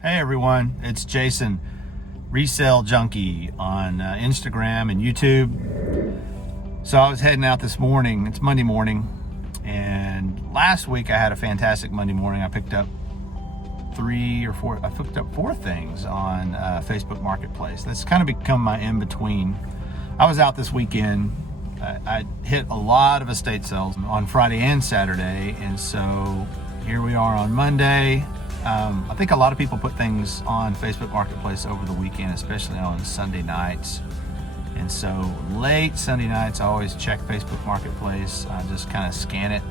Hey everyone, it's Jason, Resell Junkie on Instagram and YouTube. So I was heading out this morning. It's Monday morning, and last week I had a fantastic Monday morning. I picked up four things on Facebook Marketplace. That's kind of become my in-between. I was out this weekend. I hit a lot of estate sales on Friday and Saturday, and so here we are on Monday. I think a lot of people put things on Facebook Marketplace over the weekend, especially on Sunday nights. And so late Sunday nights, I always check Facebook Marketplace. I just kind of scan it.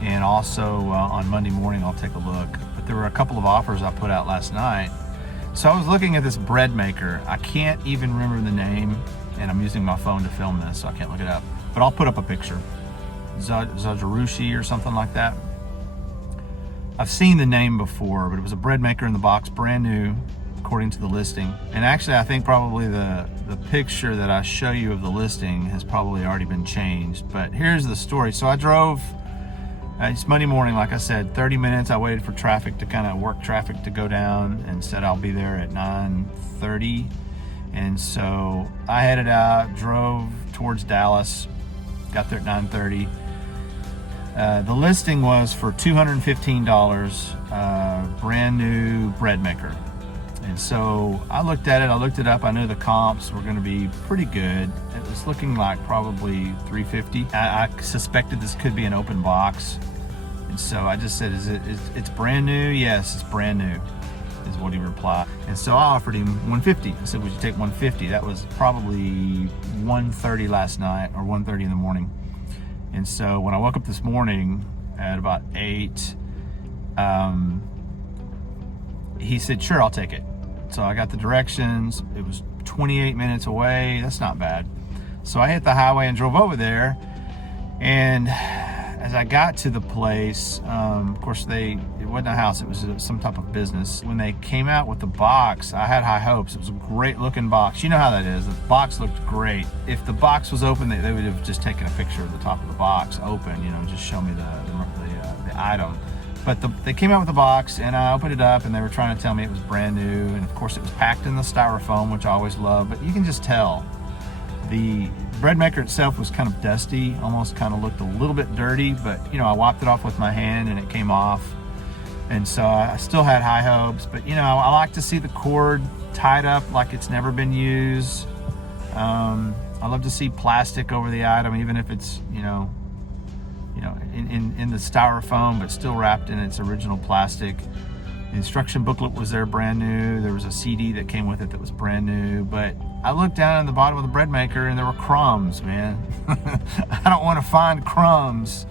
And also on Monday morning, I'll take a look. But there were a couple of offers I put out last night. So I was looking at this bread maker. I can't even remember the name, and I'm using my phone to film this, so I can't look it up. But I'll put up a picture. Zajarushi or something like that. I've seen the name before, but it was a bread maker in the box, brand new, according to the listing. And actually, I think probably the picture that I show you of the listing has probably already been changed. But here's the story. So I drove, it's Monday morning, like I said, 30 minutes. I waited for traffic to kind of work traffic to go down, and said I'll be there at 9:30. And so I headed out, drove towards Dallas, got there at 9:30. The listing was for $215, brand new bread maker. And so I looked at it, I looked it up, I knew the comps were going to be pretty good. It was looking like probably $350. I suspected this could be an open box. And so I just said, it's brand new? Yes, it's brand new, is what he replied. And so I offered him $150. I said, would you take $150? That was probably $130 last night, or $130 in the morning. And so when I woke up this morning at about 8, he said, sure, I'll take it. So I got the directions. It was 28 minutes away. That's not bad. So I hit the highway and drove over there. And as I got to the place, of course, it wasn't a house, it was some type of business. When they came out with the box, I had high hopes. It was a great looking box. You know how that is. The box looked great. If the box was open, they would have just taken a picture of the top of the box open, just show me the item. But they came out with the box, and I opened it up, and they were trying to tell me it was brand new. And of course, it was packed in the styrofoam, which I always love, but you can just tell. The bread maker itself was kind of dusty, almost kind of looked a little bit dirty, but I wiped it off with my hand and it came off. And so I still had high hopes, but I like to see the cord tied up like it's never been used. I love to see plastic over the item, even if it's in the styrofoam, but still wrapped in its original plastic. The instruction booklet was there, brand new. There was a CD that came with it that was brand new, but I looked down at the bottom of the bread maker and there were crumbs, man. I don't want to find crumbs.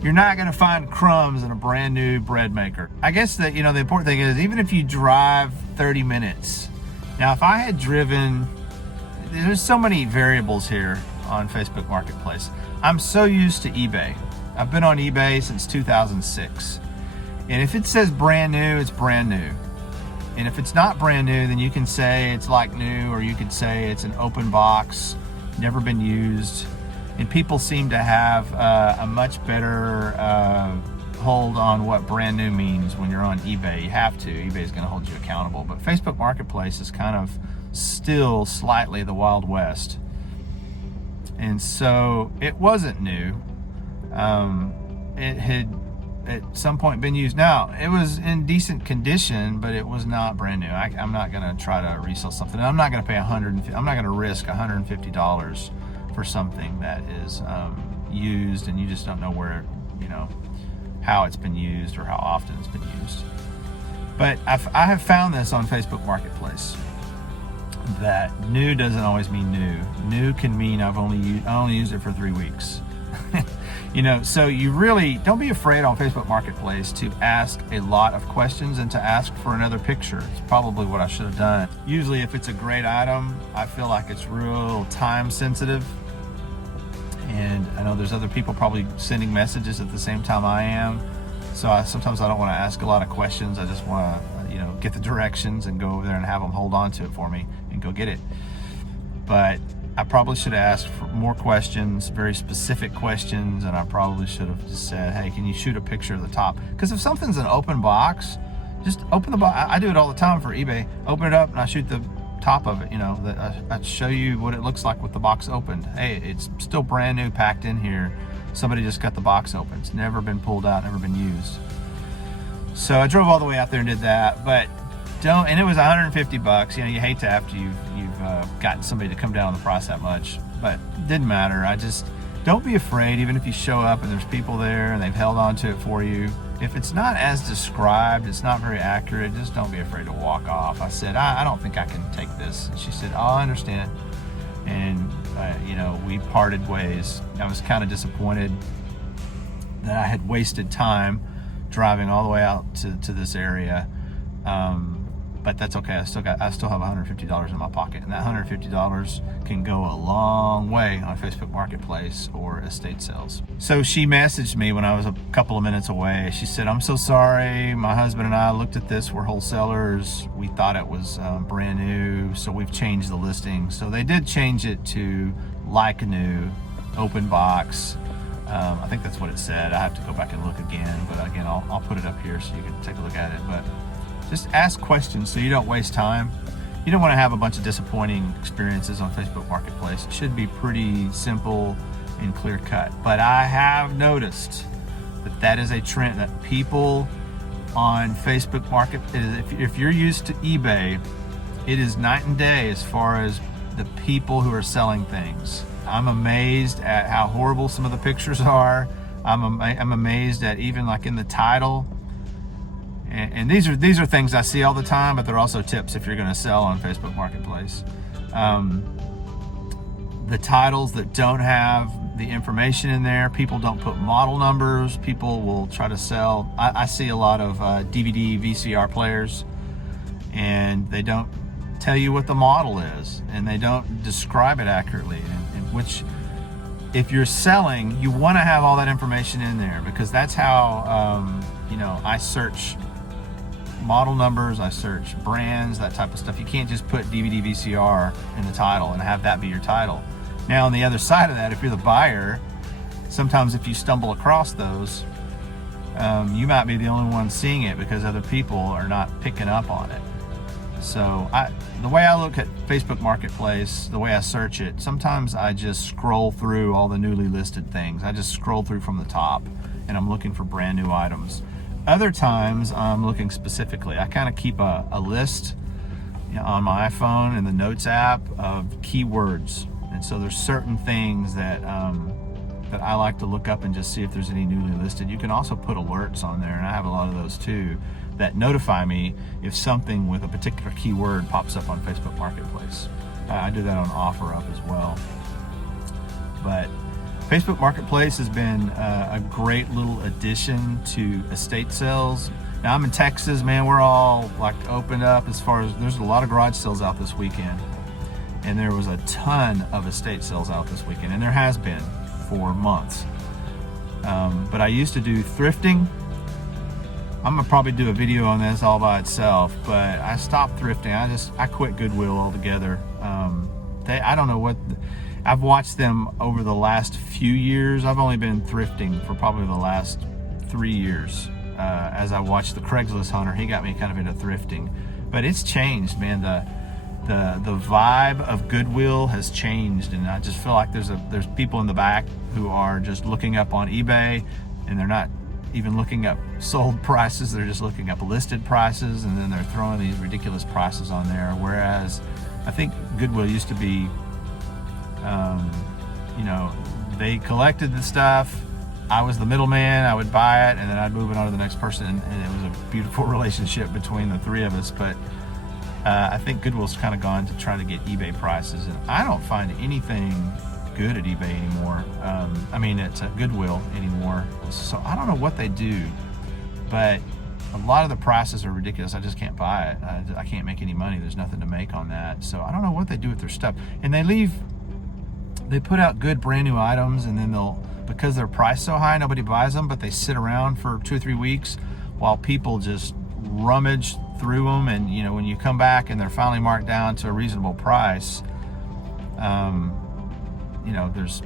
You're not going to find crumbs in a brand new bread maker. I guess that, the important thing is, even if you drive 30 minutes. Now, if I had driven, there's so many variables here on Facebook Marketplace. I'm so used to eBay. I've been on eBay since 2006. And if it says brand new, it's brand new. And if it's not brand new, then you can say it's like new, or you could say it's an open box, never been used. And people seem to have a much better hold on what brand new means when you're on eBay. You have to. eBay is going to hold you accountable. But Facebook Marketplace is kind of still slightly the Wild West. And so it wasn't new. It had at some point been used. Now, it was in decent condition, but it was not brand new. I'm not going to try to resell something. I'm not going to pay I'm not going to risk $150 for something that is used, and you just don't know where, how it's been used or how often it's been used. But I have found this on Facebook Marketplace, that new doesn't always mean new. New can mean I only used it for 3 weeks. So you really don't be afraid on Facebook Marketplace to ask a lot of questions and to ask for another picture. It's probably what I should have done. Usually if it's a great item, I feel like it's real time sensitive. And I know there's other people probably sending messages at the same time I am. So sometimes I don't want to ask a lot of questions. I just want to, get the directions and go over there and have them hold on to it for me and go get it. But I probably should have asked for more questions, very specific questions, and I probably should have just said, hey, can you shoot a picture of the top? Because if something's an open box, just open the box. I do it all the time for eBay. Open it up and I shoot the top of it, you know, that I show you what it looks like with the box opened. Hey, it's still brand new, packed in here. Somebody just got the box open. It's never been pulled out, never been used. So I drove all the way out there and did that, but and it was 150 bucks. You know, you hate to after you've gotten somebody to come down on the price that much, but it didn't matter. Don't be afraid, even if you show up and there's people there and they've held on to it for you. If it's not as described, it's not very accurate, just don't be afraid to walk off. I said, I don't think I can take this. And she said, oh, I understand. And, you know, we parted ways. I was kind of disappointed that I had wasted time driving all the way out to this area. But that's okay. I still have $150 in my pocket, and that $150 can go a long way on Facebook Marketplace or estate sales. So she messaged me when I was a couple of minutes away. She said, I'm so sorry. My husband and I looked at this. We're wholesalers. We thought it was brand new, so we've changed the listing. So they did change it to like new, open box. I think that's what it said. I have to go back and look again, but again, I'll put it up here so you can take a look at it. But just ask questions so you don't waste time. You don't want to have a bunch of disappointing experiences on Facebook Marketplace. It should be pretty simple and clear cut. But I have noticed that is a trend, that people on Facebook Market, if you're used to eBay, it is night and day as far as the people who are selling things. I'm amazed at how horrible some of the pictures are. I'm amazed at even like in the title. And these are things I see all the time, but they're also tips if you're going to sell on Facebook Marketplace. The titles that don't have the information in there, people don't put model numbers. People will try to sell. I see a lot of DVD, VCR players, and they don't tell you what the model is, and they don't describe it accurately. And which, if you're selling, you want to have all that information in there, because that's how you know, I search model numbers, I search brands, that type of stuff. You can't just put DVD, VCR in the title and have that be your title. Now, on the other side of that, if you're the buyer, sometimes if you stumble across those, you might be the only one seeing it because other people are not picking up on it. So the way I look at Facebook Marketplace, the way I search it, sometimes I just scroll through all the newly listed things. I just scroll through from the top and I'm looking for brand new items. Other times I'm looking specifically. I kind of keep a list, you know, on my iPhone in the Notes app of keywords. And so there's certain things that that I like to look up and just see if there's any newly listed. You can also put alerts on there, and I have a lot of those too, that notify me if something with a particular keyword pops up on Facebook Marketplace. I do that on OfferUp as well. But Facebook Marketplace has been a great little addition to estate sales. Now I'm in Texas, man, we're all like opened up as far as, there's a lot of garage sales out this weekend. And there was a ton of estate sales out this weekend, and there has been for months. But I used to do thrifting. I'm gonna probably do a video on this all by itself, but I stopped thrifting. I quit Goodwill altogether. I don't know what, I've watched them over the last few years. I've only been thrifting for probably the last 3 years. As I watched the Craigslist Hunter, he got me kind of into thrifting. But it's changed, man. The vibe of Goodwill has changed, and I just feel like there's people in the back who are just looking up on eBay, and they're not even looking up sold prices. They're just looking up listed prices, and then they're throwing these ridiculous prices on there. Whereas I think Goodwill used to be, you know, they collected the stuff. I was the middleman. I would buy it, and then I'd move it on to the next person, and it was a beautiful relationship between the three of us. But I think Goodwill's kind of gone to trying to get eBay prices, and I don't find anything good at eBay anymore. I mean, it's at Goodwill anymore. So I don't know what they do, but a lot of the prices are ridiculous. I just can't buy it. I can't make any money. There's nothing to make on that. So I don't know what they do with their stuff. And they put out good brand new items, and then because they're priced so high, nobody buys them, but they sit around for 2 or 3 weeks while people just rummage through them. And you know, when you come back and they're finally marked down to a reasonable price, you know, there's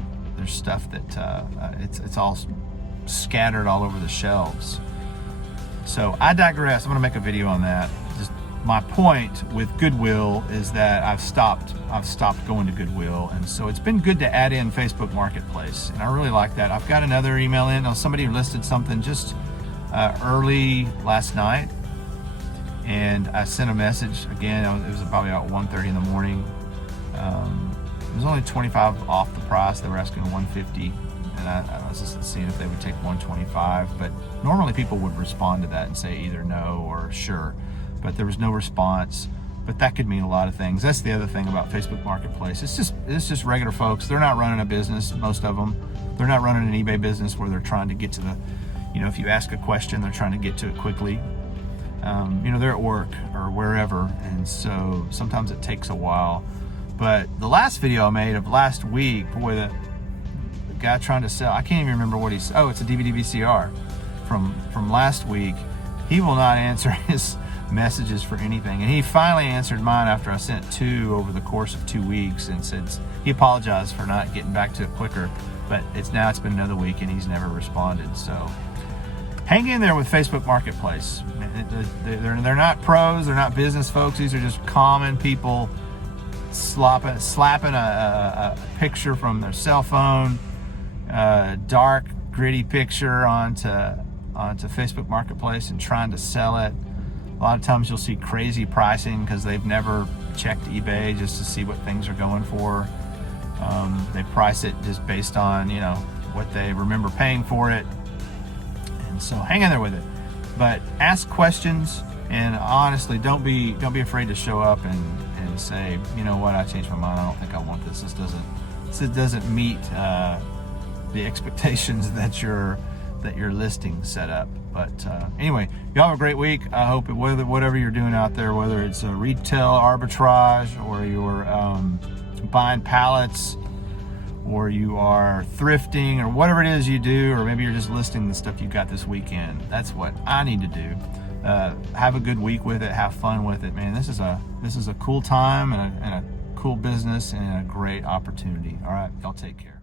stuff that it's all scattered all over the shelves. So I digress. I'm going to make a video on that. Just my point with Goodwill is that I've stopped going to Goodwill, and so it's been good to add in Facebook Marketplace, and I really like that. I've got another email in. Somebody listed something just early last night, and I sent a message again. It was probably about 1:30 in the morning. It was only 25 off the price. They were asking 150, and I was just seeing if they would take 125. But normally people would respond to that and say either no or sure. But there was no response. But that could mean a lot of things. That's the other thing about Facebook Marketplace. It's just regular folks. They're not running a business, most of them. They're not running an eBay business where they're trying to get to the, if you ask a question, they're trying to get to it quickly. They're at work or wherever, and so sometimes it takes a while. But the last video I made of last week, boy, the guy trying to sell, I can't even remember what he said. Oh, it's a DVD VCR from last week. He will not answer his messages for anything, and he finally answered mine after I sent 2 over the course of 2 weeks, and said he apologized for not getting back to it quicker, but it's been another week and he's never responded. So hang in there with Facebook Marketplace. They're not pros, they're not business folks. These are just common people slapping a picture from their cell phone, dark gritty picture onto Facebook Marketplace and trying to sell it. A lot of times you'll see crazy pricing because they've never checked eBay just to see what things are going for. They price it just based on what they remember paying for it, and so hang in there with it. But ask questions, and honestly, don't be afraid to show up and say, you know what, I changed my mind. I don't think I want this. This doesn't meet the expectations that your listing set up. But anyway, y'all have a great week. I hope whatever you're doing out there, whether it's a retail arbitrage or you're buying pallets, or you are thrifting, or whatever it is you do, or maybe you're just listing the stuff you got this weekend. That's what I need to do. Have a good week with it. Have fun with it, man. This is a cool time and a cool business and a great opportunity. All right, y'all take care.